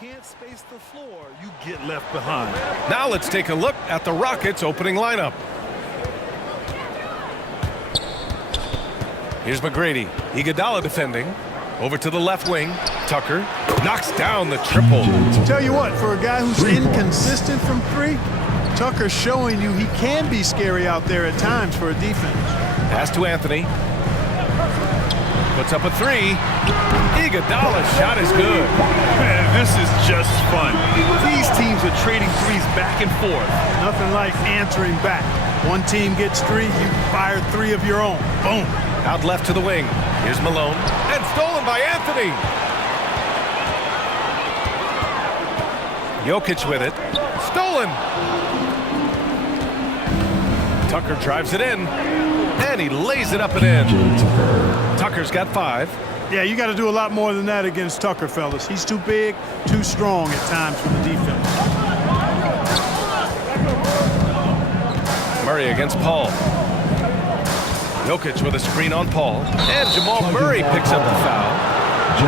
can't space the floor, you get left behind. Now let's take a look at the Rockets' opening lineup. Here's McGrady. Iguodala defending. Over to the left wing. Tucker knocks down the triple. Tell you what, for a guy who's inconsistent from three, Tucker's showing you he can be scary out there at times for a defense. Pass to Anthony. Puts up a three. Iguodala's shot is good. Man, this is just fun. These teams are trading threes back and forth. Nothing like answering back. One team gets three, you fire three of your own. Boom. Out left to the wing. Here's Malone. And stolen by Anthony. Jokic with it. Stolen. Tucker drives it in. And he lays it up and in. Tucker's got 5. Yeah, you got to do a lot more than that against Tucker, fellas. He's too big, too strong at times for the defense. Murray against Paul. Jokic with a screen on Paul. And Jamal Murray picks up the foul.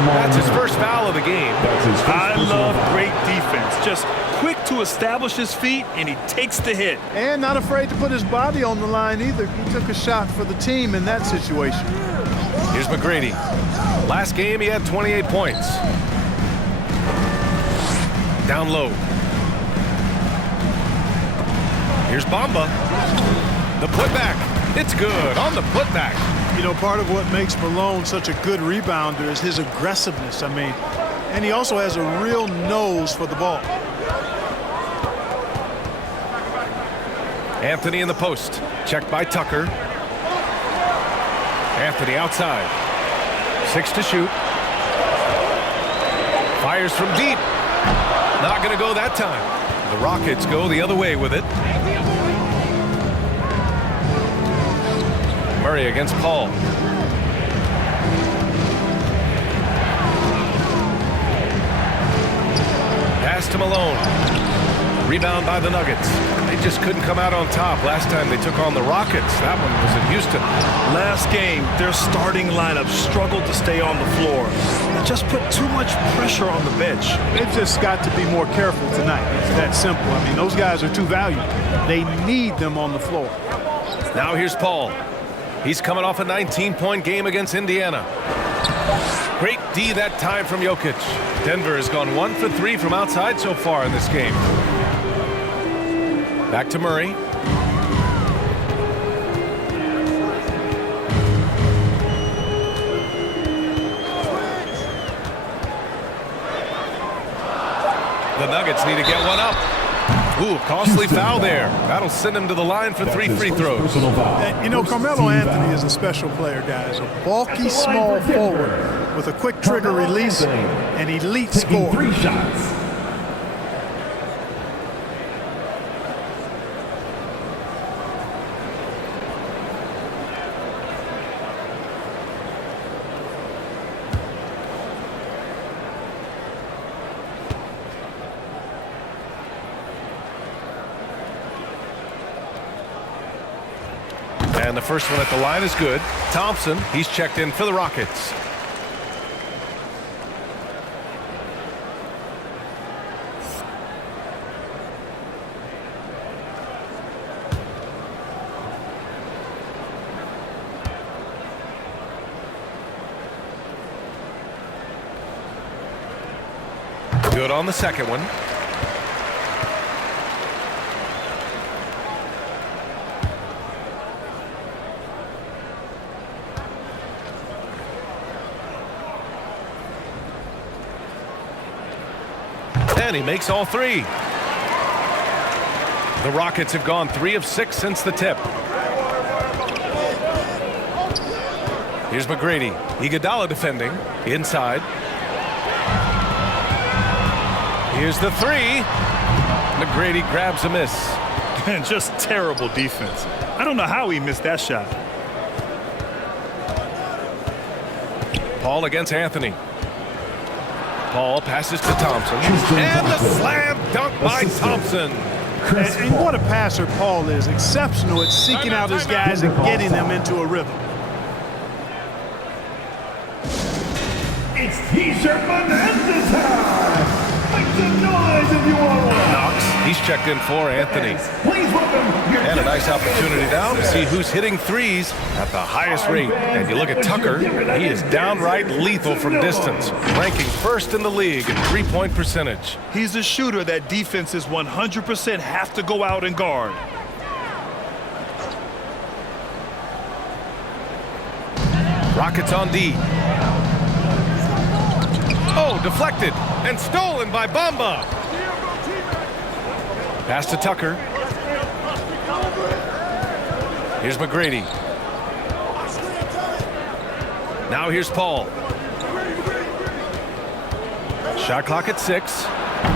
That's his first foul of the game. I love great defense. Just quick to establish his feet, and he takes the hit. And not afraid to put his body on the line either. He took a shot for the team in that situation. Here's McGrady. Last game, he had 28 points. Down low. Here's Bamba. The putback. It's good on the putback. You know, part of what makes Malone such a good rebounder is his aggressiveness. And he also has a real nose for the ball. Anthony in the post. Checked by Tucker. Anthony outside. 6 to shoot. Fires from deep. Not going to go that time. The Rockets go the other way with it. Murray against Paul. Pass to Malone. Rebound by the Nuggets. They just couldn't come out on top last time they took on the Rockets. That one was in Houston. Last game, their starting lineup struggled to stay on the floor. They just put too much pressure on the bench. They've just got to be more careful tonight. It's that simple. Those guys are too valuable. They need them on the floor. Now here's Paul. He's coming off a 19-point game against Indiana. Great D that time from Jokic. Denver has gone 1 for 3 from outside so far in this game. Back to Murray. The Nuggets need to get one up. Ooh, costly foul there. That'll send him to the line for 3 free throws. And, you know, Carmelo Anthony is a special player, guys. A bulky, small forward with a quick trigger release and elite score. 3 shots. And the first one at the line is good. Thompson, he's checked in for the Rockets. Good on the second one. And he makes all 3. The Rockets have gone 3 of 6 since the tip. Here's McGrady. Iguodala defending. Inside. Here's the 3. McGrady grabs a miss. And just terrible defense. I don't know how he missed that shot. Paul against Anthony. Paul passes to Thompson. And the slam dunk by Thompson. And what a passer Paul is. Exceptional at seeking out his guys and getting them into a rhythm. It's T-shirt bonanza time. He's checked in for Anthony. And a nice opportunity now to see who's hitting threes at the highest rate. And you look at Tucker, he is downright lethal from distance, ranking first in the league in three-point percentage. He's a shooter that defenses 100% have to go out and guard. Rockets on D. Oh, deflected and stolen by Bamba. Pass to Tucker. Here's McGrady. Now here's Paul. Shot clock at 6.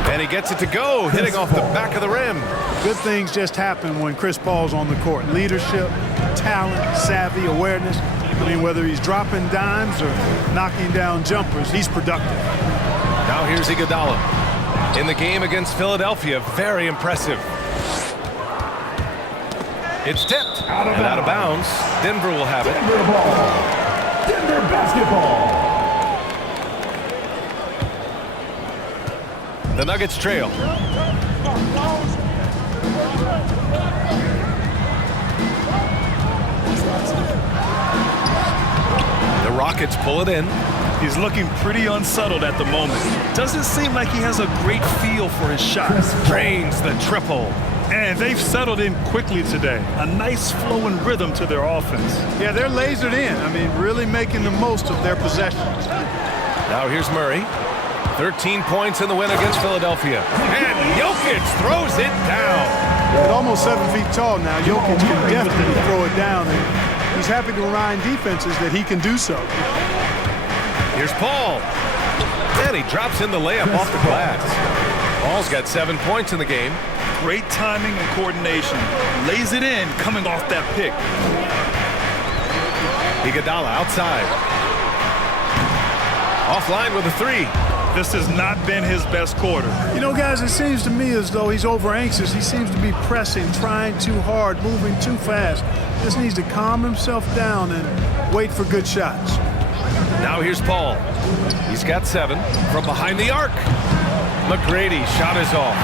And he gets it to go, hitting off the back of the rim. Good things just happen when Chris Paul's on the court. Leadership, talent, savvy, awareness. I mean, whether he's dropping dimes or knocking down jumpers, he's productive. Now here's Iguodala. In the game against Philadelphia, very impressive. It's tipped and out of bounds. Denver will have it. Denver ball. Denver basketball. The Nuggets trail. The Rockets pull it in. He's looking pretty unsettled at the moment. Doesn't seem like he has a great feel for his shots. Drains the triple. And they've settled in quickly today. A nice flow and rhythm to their offense. Yeah, they're lasered in. I mean, really making the most of their possessions. Now here's Murray. 13 points in the win against Philadelphia. And Jokic throws it down. At almost 7 feet tall now, Jokic can definitely throw it down. And he's happy to remind defenses that he can do so. Here's Paul. And he drops in the layup off the glass. Paul's got 7 points in the game. Great timing and coordination. Lays it in coming off that pick. Iguodala outside. Offline with a 3. This has not been his best quarter. You know, guys, it seems to me as though he's over anxious. He seems to be pressing, trying too hard, moving too fast. Just needs to calm himself down and wait for good shots. Now here's Paul. He's got 7 from behind the arc. McGrady shot is off.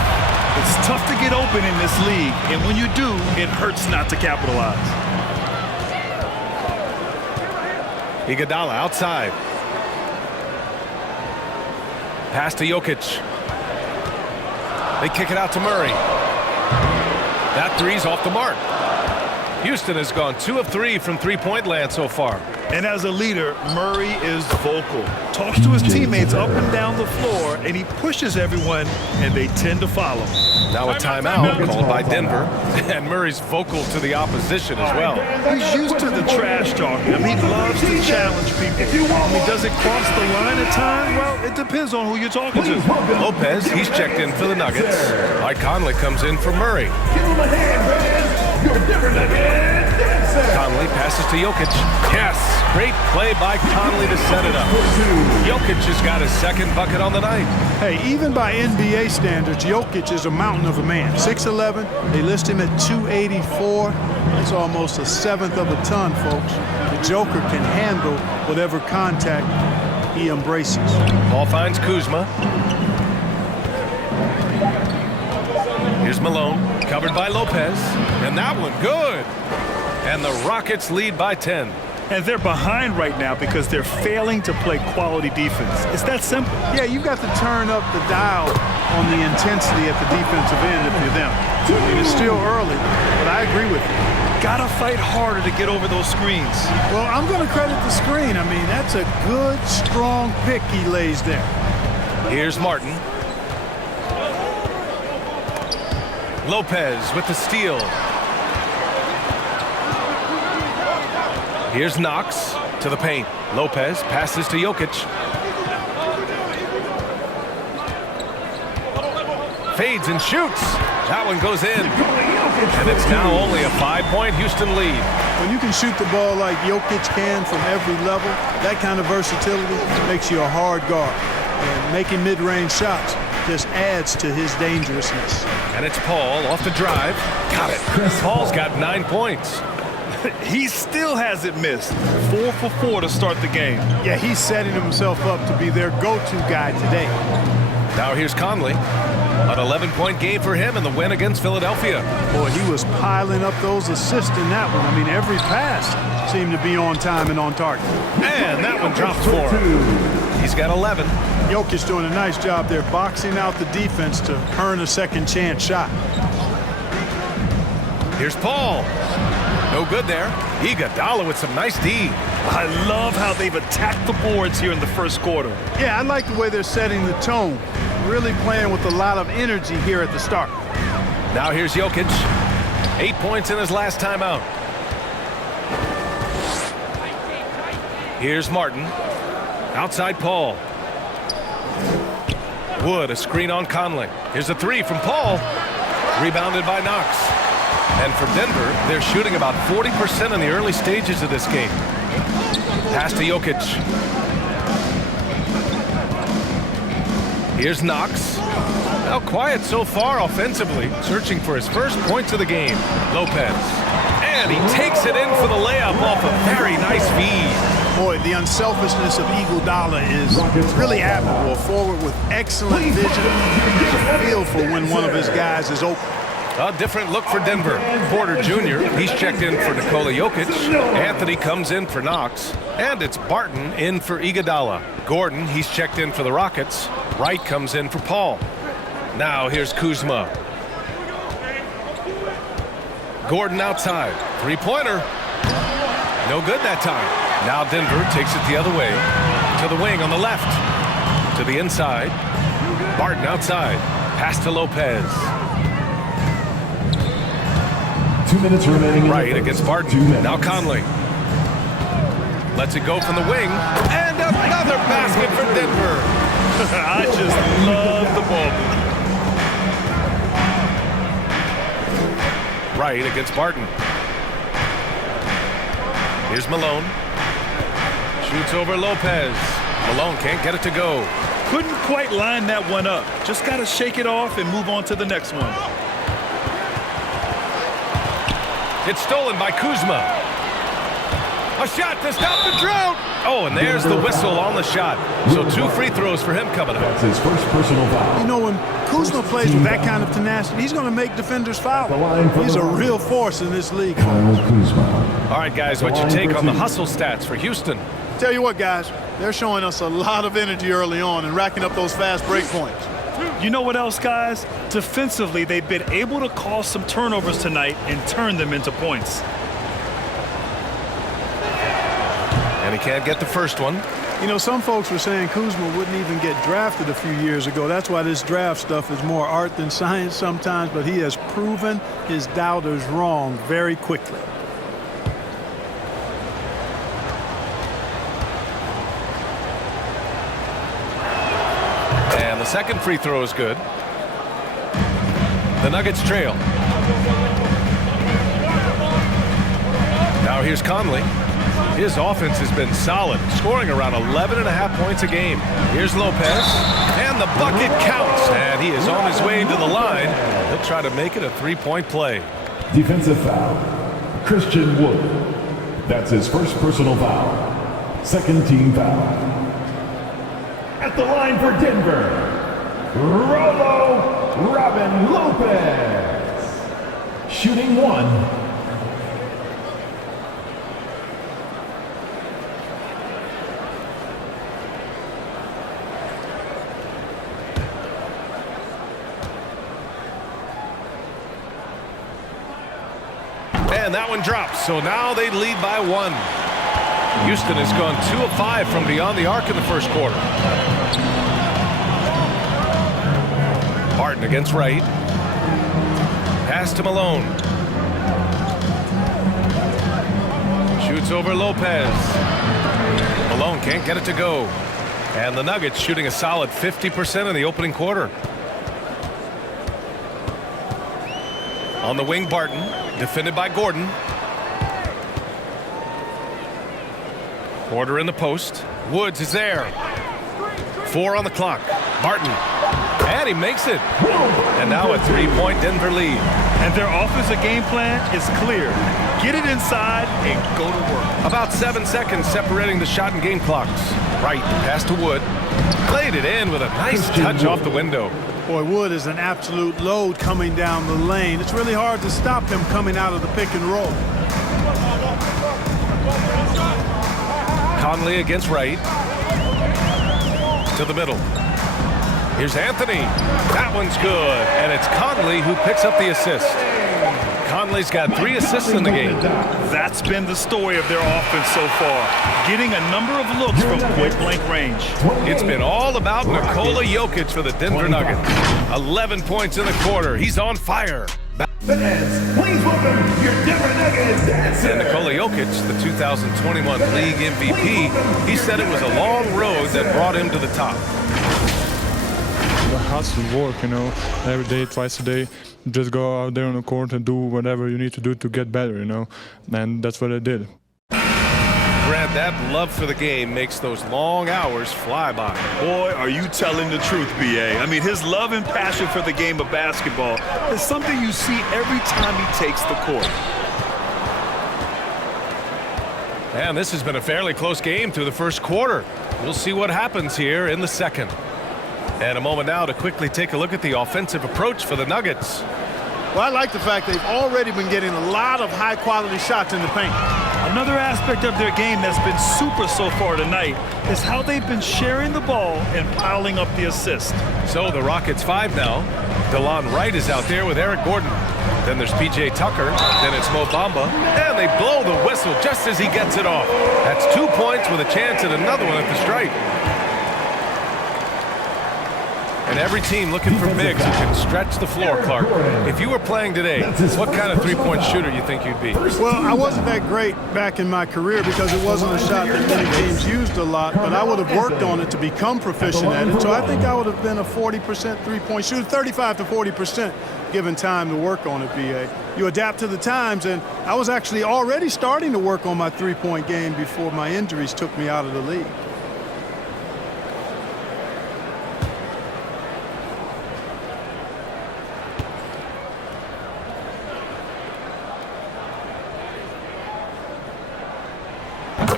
It's tough to get open in this league, and when you do, it hurts not to capitalize. Iguodala outside. Pass to Jokic. They kick it out to Murray. That three's off the mark. Houston has gone 2 of 3 from three-point land so far. And as a leader, Murray is vocal. Talks to his teammates up and down the floor, and he pushes everyone, and they tend to follow. Now a timeout called by Denver, and Murray's vocal to the opposition as well. He's used to the trash talking. I mean, he loves to challenge people. I mean, does it cross the line at times? Well, it depends on who you're talking to. Lopez, he's checked in for the Nuggets. Mike Conley comes in for Murray. Give him a hand, man. You're different again. Conley passes to Jokic. Yes, great play by Conley to set it up. Jokic has got his second bucket on the night. Hey, even by NBA standards, Jokic is a mountain of a man. 6'11", they list him at 284. That's almost a seventh of a ton, folks. The Joker can handle whatever contact he embraces. Ball finds Kuzma. Here's Malone, covered by Lopez. And that one, good. And the Rockets lead by 10. And they're behind right now because they're failing to play quality defense. It's that simple. Yeah, you've got to turn up the dial on the intensity at the defensive end if you're them. I mean, it's still early, but I agree with you. Gotta fight harder to get over those screens. Well, I'm going to credit the screen. I mean, that's a good, strong pick he lays there. Here's Martin. Lopez with the steal. Here's Knox to the paint. Lopez passes to Jokic. Fades and shoots. That one goes in. And it's now only a 5-point Houston lead. When you can shoot the ball like Jokic can from every level, that kind of versatility makes you a hard guard. And making mid-range shots just adds to his dangerousness. And it's Paul off the drive. Got it. Paul's got 9 points. He still hasn't missed. 4 for 4 to start the game. Yeah, he's setting himself up to be their go-to guy today. Now here's Conley. An 11-point game for him in the win against Philadelphia. Boy, he was piling up those assists in that one. I mean, every pass seemed to be on time and on target. And that one drops for him. He's got 11. Jokic doing a nice job there boxing out the defense to earn a second chance shot. Here's Paul. No good there. Iguodala with some nice D. I love how they've attacked the boards here in the first quarter. Yeah, I like the way they're setting the tone. Really playing with a lot of energy here at the start. Now here's Jokic. 8 points in his last timeout. Here's Martin. Outside Paul. Wood, a screen on Conley. Here's a three from Paul. Rebounded by Knox. And for Denver, they're shooting about 40% in the early stages of this game. Pass to Jokic. Here's Knox. Now quiet so far offensively, searching for his first points of the game. Lopez. And he takes it in for the layup off a very nice feed. Boy, the unselfishness of Iguodala is really admirable. A forward with excellent vision. There's a feel for when one of his guys is open. A different look for Denver. Porter Jr., he's checked in for Nikola Jokic. Anthony comes in for Knox. And it's Barton in for Iguodala. Gordon, he's checked in for the Rockets. Wright comes in for Paul. Now here's Kuzma. Gordon outside. Three-pointer. No good that time. Now Denver takes it the other way. To the wing on the left. To the inside. Barton outside. Pass to Lopez. 2 minutes remaining. Right against Barton. Now Conley. Lets it go from the wing. And another basket for Denver. I just love the ball. Right against Barton. Here's Malone. Shoots over Lopez. Malone can't get it to go. Couldn't quite line that one up. Just got to shake it off and move on to the next one. It's stolen by Kuzma. A shot to stop the drought. Oh, and there's the whistle on the shot. So 2 free throws for him coming up. That's his first personal foul. You know, when Kuzma plays with that kind of tenacity, he's going to make defenders foul. He's a real force in this league. Kyle Kuzma. All right, guys, what's your take on the hustle stats for Houston? Tell you what, guys, they're showing us a lot of energy early on and racking up those fast break points. You know what else, guys? Defensively, they've been able to cause some turnovers tonight and turn them into points. And he can't get the first one. You know, some folks were saying Kuzma wouldn't even get drafted a few years ago. That's why this draft stuff is more art than science sometimes, but he has proven his doubters wrong very quickly. And the second free throw is good. The Nuggets trail. Now here's Conley. His offense has been solid, scoring around 11.5 points a game. Here's Lopez, and the bucket counts, and he is on his way to the line. He'll try to make it a three-point play. Defensive foul. Christian Wood. That's his first personal foul. Second team foul. At the line for Denver, Robin Lopez. Shooting one. And that one drops, so now they lead by 1. Houston has gone 2 of 5 from beyond the arc in the first quarter. Barton against Wright. Pass to Malone. Shoots over Lopez. Malone can't get it to go. And the Nuggets shooting a solid 50% in the opening quarter. On the wing, Barton, defended by Gordon. Porter in the post. Woods is there. 4 on the clock. Barton. And he makes it. And now a 3-point Denver lead. And their offensive game plan is clear. Get it inside and go to work. About 7 seconds separating the shot and game clocks. Right, pass to Wood. Played it in with a nice touch off the window. Boy, Wood is an absolute load coming down the lane. It's really hard to stop him coming out of the pick and roll. Conley against Wright. To the middle. Here's Anthony. That one's good. And it's Conley who picks up the assist. Conley's got 3 assists in the game. That's been the story of their offense so far. Getting a number of looks from point-blank range. It's been all about Nikola Jokic for the Denver Nuggets. 11 points in the quarter. He's on fire. Fans, please welcome your Denver Nuggets dancers. And Nikola Jokic, the 2021 league MVP, he said it was a long road that brought him to the top. It has to work, you know, every day, twice a day. Just go out there on the court and do whatever you need to do to get better, you know, and that's what I did. Grant, that love for the game makes those long hours fly by. Boy, are you telling the truth, B.A. I mean, his love and passion for the game of basketball is something you see every time he takes the court. And this has been a fairly close game through the first quarter. We'll see what happens here in the second. And a moment now to quickly take a look at the offensive approach for the Nuggets. Well, I like the fact they've already been getting a lot of high-quality shots in the paint. Another aspect of their game that's been super so far tonight is how they've been sharing the ball and piling up the assist. So the Rockets 5 now. DeLon Wright is out there with Eric Gordon. Then there's P.J. Tucker. Then it's Mo Bamba. And they blow the whistle just as he gets it off. That's 2 points with a chance at another one at the stripe. And every team looking for bigs who can stretch the floor, Clark. If you were playing today, what kind of three-point shooter you think you'd be? Well, I wasn't that great back in my career because it wasn't a shot that many teams used a lot, but I would have worked on it to become proficient at it. So I think I would have been a 40% three-point shooter, 35 to 40% given time to work on it, B.A. You adapt to the times, and I was actually already starting to work on my three-point game before my injuries took me out of the league.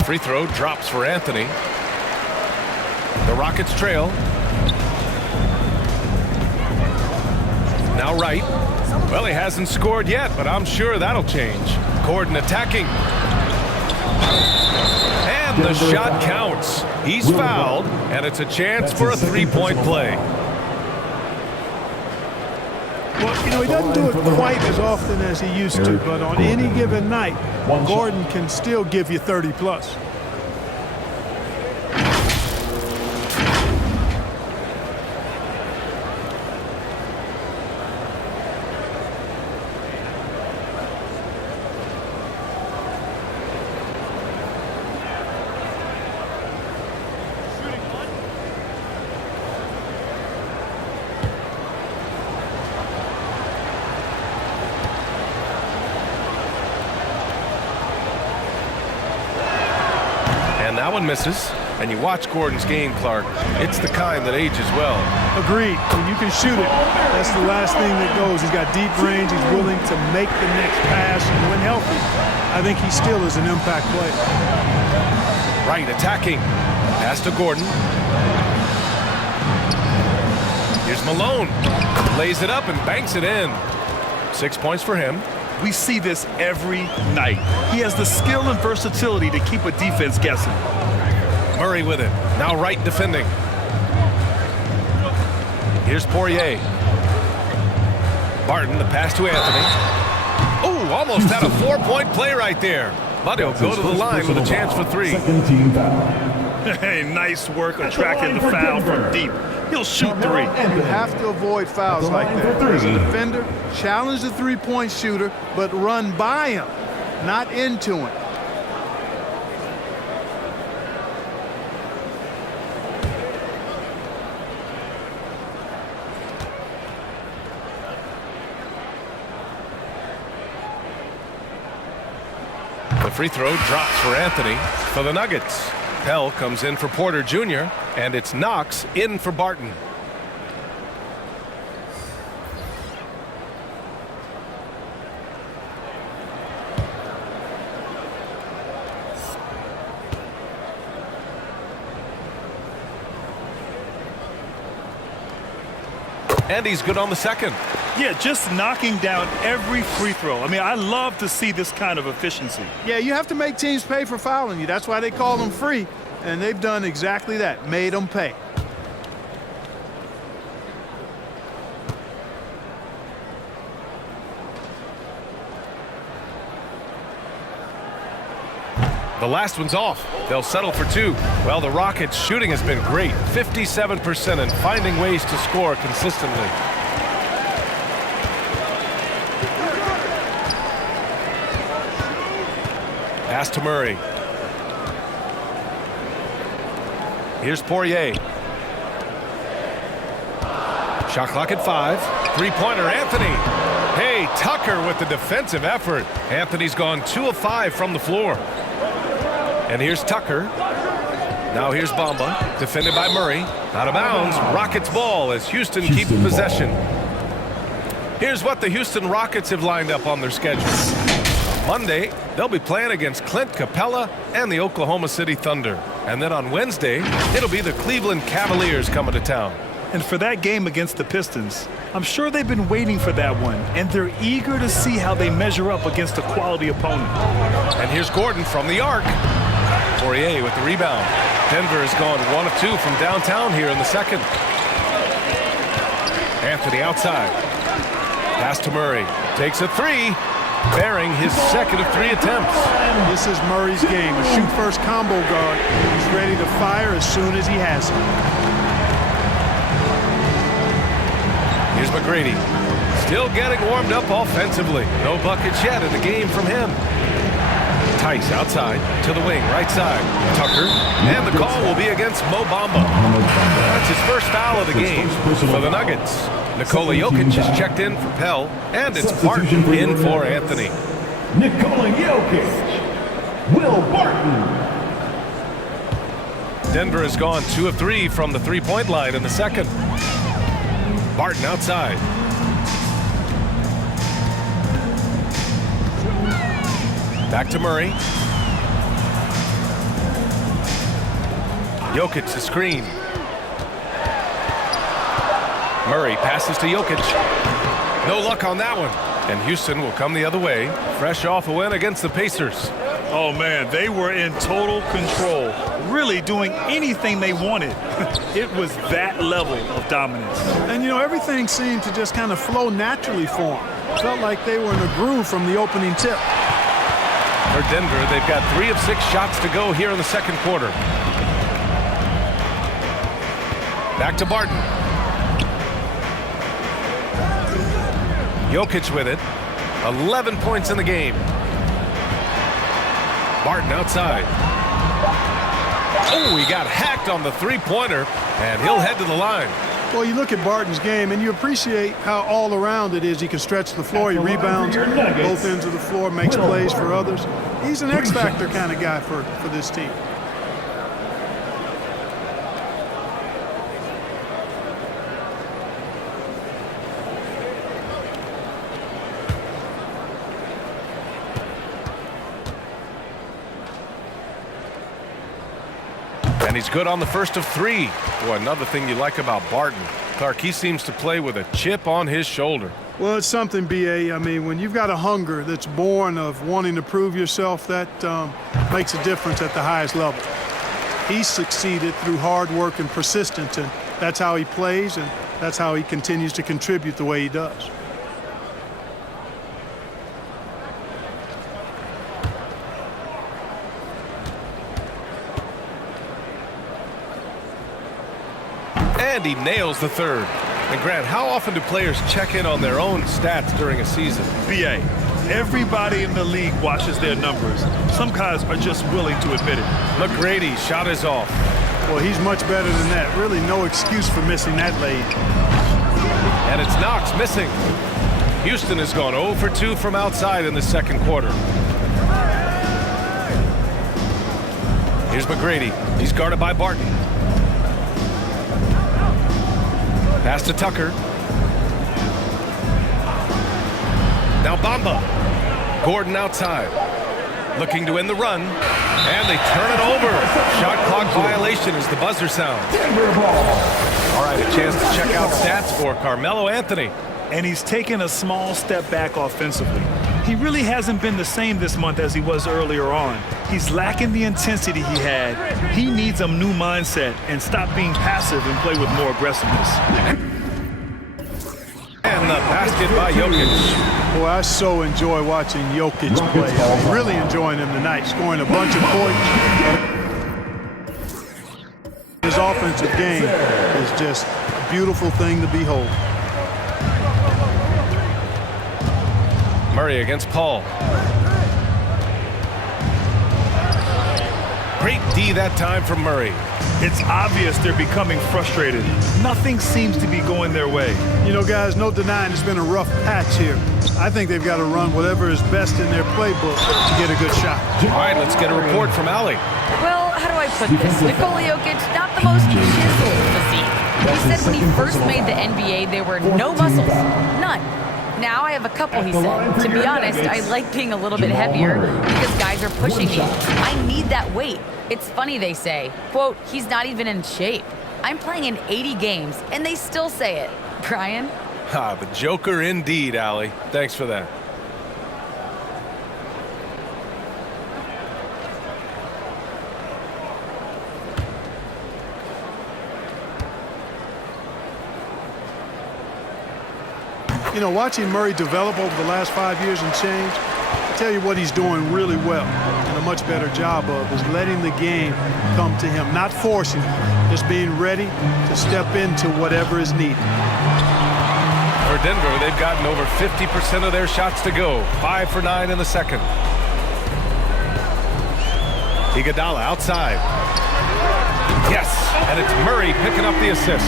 Free throw drops for Anthony. The Rockets trail. Now Wright. Well, he hasn't scored yet, but I'm sure that'll change. Gordon attacking. And the shot counts. He's fouled, and it's a chance for a three-point play. Well, you know, he doesn't do it quite as often as he used to, but on any given night, Gordon can still give you 30 plus. That one misses, and you watch Gordon's game, Clark. It's the kind that ages well. Agreed. When you can shoot it, that's the last thing that goes. He's got deep range. He's willing to make the next pass, and when healthy, I think he still is an impact player. Right, attacking. Pass to Gordon. Here's Malone. Lays it up and banks it in. 6 points for him. We see this every night. He has the skill and versatility to keep a defense guessing. Murray with it. Now Wright defending. Here's Poirier. Barton, the pass to Anthony. Oh, almost had a 4-point play right there. But he'll go to the line with a chance for 3. Second team foul. Hey, nice work attracting the foul from deep. He'll shoot 3. You have to avoid fouls like that. As a defender, challenge the three-point shooter, but run by him, not into him. The free throw drops for Anthony for the Nuggets. Pell comes in for Porter Jr., and it's Knox in for Barton. And he's good on the second. Yeah, just knocking down every free throw. I mean, I love to see this kind of efficiency. Yeah, you have to make teams pay for fouling you. That's why they call them free. And they've done exactly that, made them pay. The last one's off. They'll settle for two. Well, the Rockets' shooting has been great. 57% and finding ways to score consistently. Pass to Murray. Here's Poirier. Shot clock at 5. Three-pointer, Anthony. Hey, Tucker with the defensive effort. Anthony's gone 2 of 5 from the floor. And here's Tucker. Now here's Bamba, defended by Murray. Out of bounds, Rockets ball as Houston keeps possession. Here's what the Houston Rockets have lined up on their schedule. Monday, they'll be playing against Clint Capella and the Oklahoma City Thunder. And then on Wednesday, it'll be the Cleveland Cavaliers coming to town. And for that game against the Pistons, I'm sure they've been waiting for that one, and they're eager to see how they measure up against a quality opponent. And here's Gordon from the arc. Poirier with the rebound. Denver has gone 1 of 2 from downtown here in the second. Anthony outside. Pass to Murray. Takes a 3. Bearing his second of 3 attempts. This is Murray's game. A shoot-first combo guard. He's ready to fire as soon as he has it. Here's McGrady. Still getting warmed up offensively. No buckets yet in the game from him. Tice outside to the wing, right side. Tucker. And the call will be against Mo Bamba. That's his first foul of the game for the Nuggets. Nikola Jokic is checked in for Pell, and it's Barton in for Anthony. Nikola Jokic. Will Barton. Denver has gone 2 of 3 from the three-point line in the second. Barton outside. Back to Murray. Jokic the screen. Murray passes to Jokic. No luck on that one. And Houston will come the other way, fresh off a win against the Pacers. Oh, man, they were in total control, really doing anything they wanted. It was that level of dominance. And, you know, everything seemed to just kind of flow naturally for them. Felt like they were in a groove from the opening tip. For Denver, they've got 3 of 6 shots to go here in the second quarter. Back to Barton. Jokic with it. 11 points in the game. Barton outside. Oh, he got hacked on the three-pointer, and he'll head to the line. Well, you look at Barton's game, and you appreciate how all-around it is. He can stretch the floor. He rebounds both ends of the floor, makes plays for others. He's an X-factor kind of guy for this team. And he's good on the first of 3. Boy, another thing you like about Barton, Clark, he seems to play with a chip on his shoulder. Well, it's something, B.A. I mean, when you've got a hunger that's born of wanting to prove yourself, that makes a difference at the highest level. He's succeeded through hard work and persistence, and that's how he plays, and that's how he continues to contribute the way he does. And he nails the third. And Grant, how often do players check in on their own stats during a season? B.A., everybody in the league watches their numbers. Some guys are just willing to admit it. McGrady shot is off. Well, he's much better than that. Really no excuse for missing that lead. And it's Knox missing. Houston has gone 0 for 2 from outside in the second quarter. Here's McGrady. He's guarded by Barton. Pass to Tucker. Now Bamba. Gordon outside. Looking to end the run. And they turn it over. Shot clock violation as the buzzer sounds. Denver ball. All right, a chance to check out stats for Carmelo Anthony. And he's taken a small step back offensively. He really hasn't been the same this month as he was earlier on. He's lacking the intensity he had. He needs a new mindset and stop being passive and play with more aggressiveness. And the basket by Jokic. Boy, I so enjoy watching Jokic play. I'm really enjoying him tonight, scoring a bunch of points. His offensive game is just a beautiful thing to behold. Murray against Paul. Great D that time from Murray. It's obvious they're becoming frustrated. Nothing seems to be going their way. You know, guys, no denying it's been a rough patch here. I think they've got to run whatever is best in their playbook to get a good shot. All right, let's get a report from Ali. Well, how do I put this? Nikola Jokic, not the most chiseled physique. He said when he first made the NBA, there were no muscles. None. Now I have a couple, he said. To be honest, I like being a little bit heavier because guys are pushing me. I need that weight. It's funny they say, quote, he's not even in shape. I'm playing in 80 games, and they still say it. Brian? Ah, the Joker indeed, Ali. Thanks for that. You know, watching Murray develop over the last 5 years and change, I tell you what he's doing really well and a much better job of is letting the game come to him, not forcing it, just being ready to step into whatever is needed. For Denver, they've gotten over 50% of their shots to go. 5 for 9 in the second. Iguodala outside. Yes, and it's Murray picking up the assist.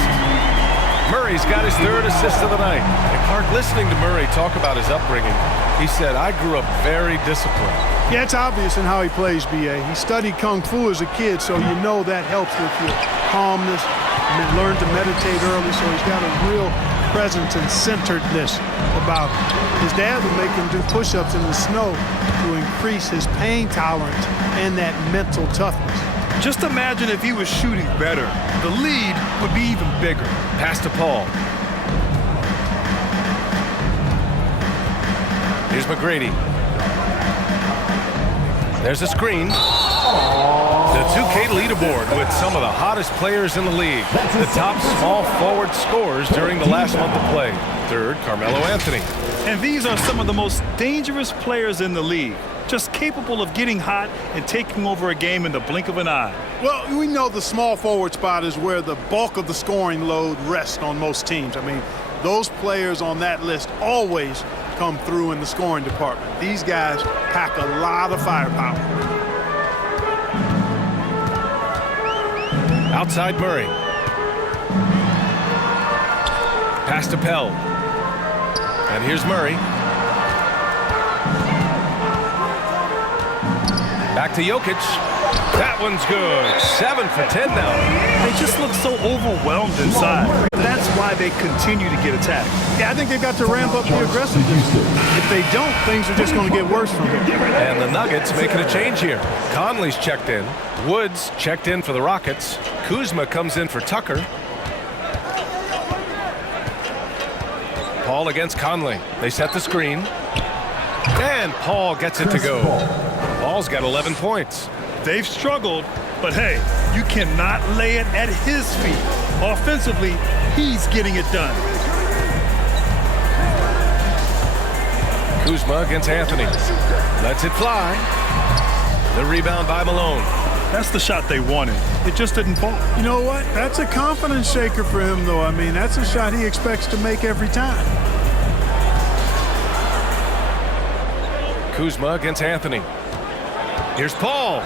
Murray's got his third assist of the night. And Clark, listening to Murray talk about his upbringing, he said, I grew up very disciplined. Yeah, it's obvious in how he plays, B.A. He studied Kung Fu as a kid, so you know that helps with your calmness. And learned to meditate early, so he's got a real presence and centeredness about him. His dad would make him do push-ups in the snow to increase his pain tolerance and that mental toughness. Just imagine if he was shooting better. The lead would be even bigger. Pass to Paul. Here's McGrady. There's a screen. The 2K leaderboard with some of the hottest players in the league. The top small forward scorers during the last month of play. Third, Carmelo Anthony. And these are some of the most dangerous players in the league. Just capable of getting hot and taking over a game in the blink of an eye. Well, we know the small forward spot is where the bulk of the scoring load rests on most teams. I mean, those players on that list always come through in the scoring department. These guys pack a lot of firepower. Outside Murray. Pass to Pell. And here's Murray. Back to Jokic. That one's good. 7 for 10 now. They just look so overwhelmed inside. That's why they continue to get attacked. Yeah, I think they've got to ramp up the aggressiveness. If they don't, things are just going to get worse from here. And the Nuggets making a change here. Conley's checked in. Woods checked in for the Rockets. Kuzma comes in for Tucker. Paul against Conley. They set the screen. And Paul gets it to go. Paul's got 11 points. They've struggled, but hey, you cannot lay it at his feet. Offensively, he's getting it done. Kuzma against Anthony. Lets it fly. The rebound by Malone. That's the shot they wanted. It just didn't fall. You know what? That's a confidence shaker for him, though. I mean, that's a shot he expects to make every time. Kuzma against Anthony. Here's Paul.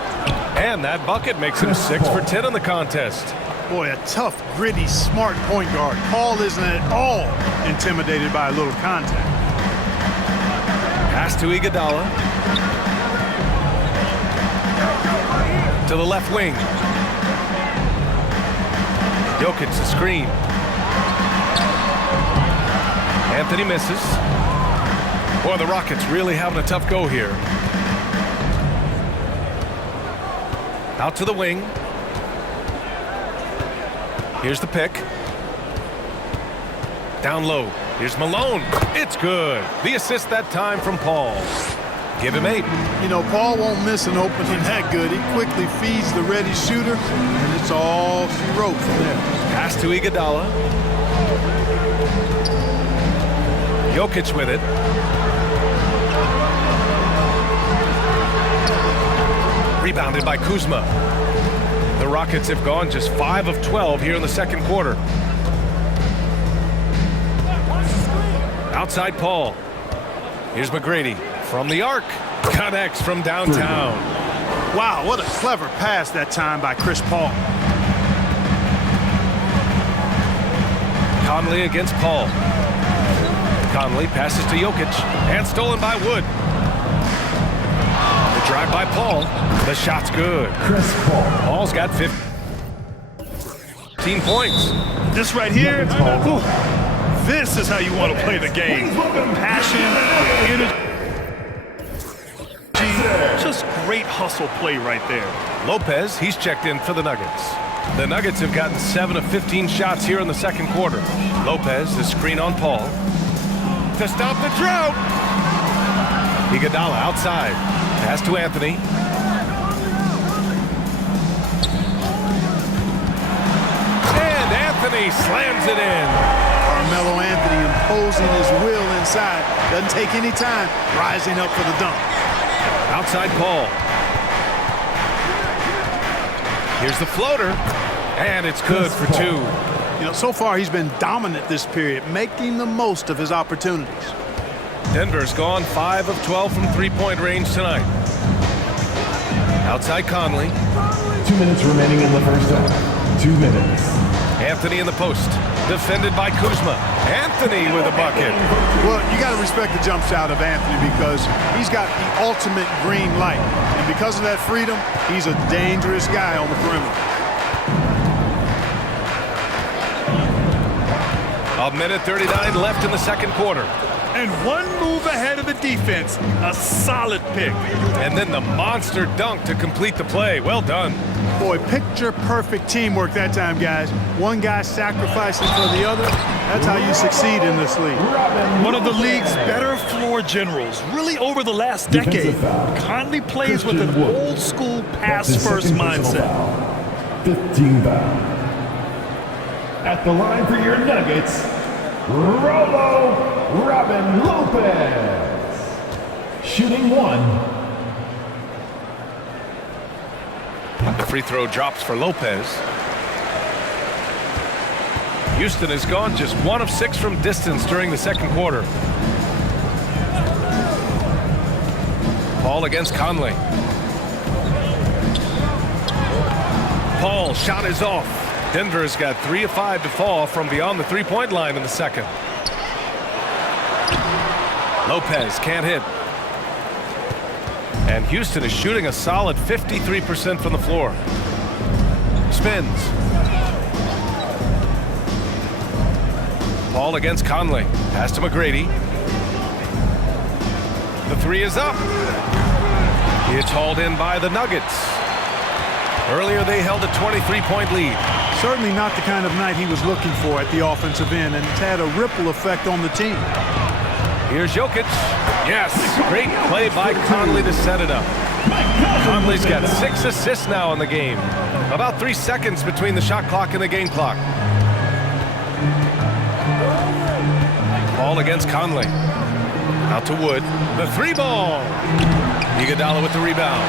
And that bucket makes him 6 for 10 in the contest. Boy, a tough, gritty, smart point guard. Paul isn't at all intimidated by a little contact. Pass to Iguodala. To the left wing. Jokic the screen. Anthony misses. Boy, the Rockets really having a tough go here. Out to the wing. Here's the pick. Down low. Here's Malone. It's good. The assist that time from Paul. Give him 8. You know, Paul won't miss an opening that good. He quickly feeds the ready shooter, and it's all she wrote from there. Pass to Iguodala. Jokic with it. Rebounded by Kuzma. The Rockets have gone just 5 of 12 here in the second quarter. Outside Paul. Here's McGrady from the arc. Connects from downtown. Wow, what a clever pass that time by Chris Paul. Conley against Paul. Conley passes to Jokic. And stolen by Wood. The drive by Paul. The shot's good. Chris Paul. Paul's got 15 points. This right here, whew, this is how you want to play the game. Passion, energy, just great hustle play right there. Lopez, he's checked in for the Nuggets. The Nuggets have gotten 7 of 15 shots here in the second quarter. Lopez, the screen on Paul. To stop the drought. Iguodala outside. Pass to Anthony. And Anthony slams it in. Carmelo Anthony imposing his will inside. Doesn't take any time. Rising up for the dunk. Outside Paul. Here's the floater. And it's good for 2. You know, so far he's been dominant this period, making the most of his opportunities. Denver's gone 5 of 12 from three-point range tonight. Outside Conley. 2 minutes remaining in the first half. 2 minutes. Anthony in the post. Defended by Kuzma. Anthony with a bucket. Well, you got to respect the jump shot of Anthony because he's got the ultimate green light. And because of that freedom, he's a dangerous guy on the perimeter. A minute 39 left in the second quarter. And one move ahead of the defense. A solid pick. And then the monster dunk to complete the play. Well done. Boy, picture-perfect teamwork that time, guys. One guy sacrificing for the other. That's how you succeed in this league. One of the league's better floor generals, really over the last decade. Conley plays with an old-school pass-first mindset. 15 foul. At the line for your Nuggets, Robin Lopez. Shooting 1. The free throw drops for Lopez. Houston has gone just 1 of 6 from distance during the second quarter. Paul against Conley. Paul, shot is off. Denver's got 3 of 5 to fall from beyond the three-point line in the second. Lopez can't hit. And Houston is shooting a solid 53% from the floor. Spins. Paul against Conley. Pass to McGrady. The 3 is up. It's hauled in by the Nuggets. Earlier they held a 23-point lead. Certainly not the kind of night he was looking for at the offensive end, and it's had a ripple effect on the team. Here's Jokic. Yes, great play by Conley to set it up. Conley's got 6 assists now in the game. About 3 seconds between the shot clock and the game clock. Paul against Conley. Out to Wood. The 3 ball. Iguodala with the rebound.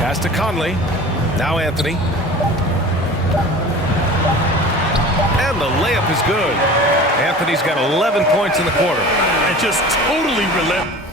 Pass to Conley. Now Anthony. And the layup is good. Anthony's got 11 points in the quarter. And just totally relentless.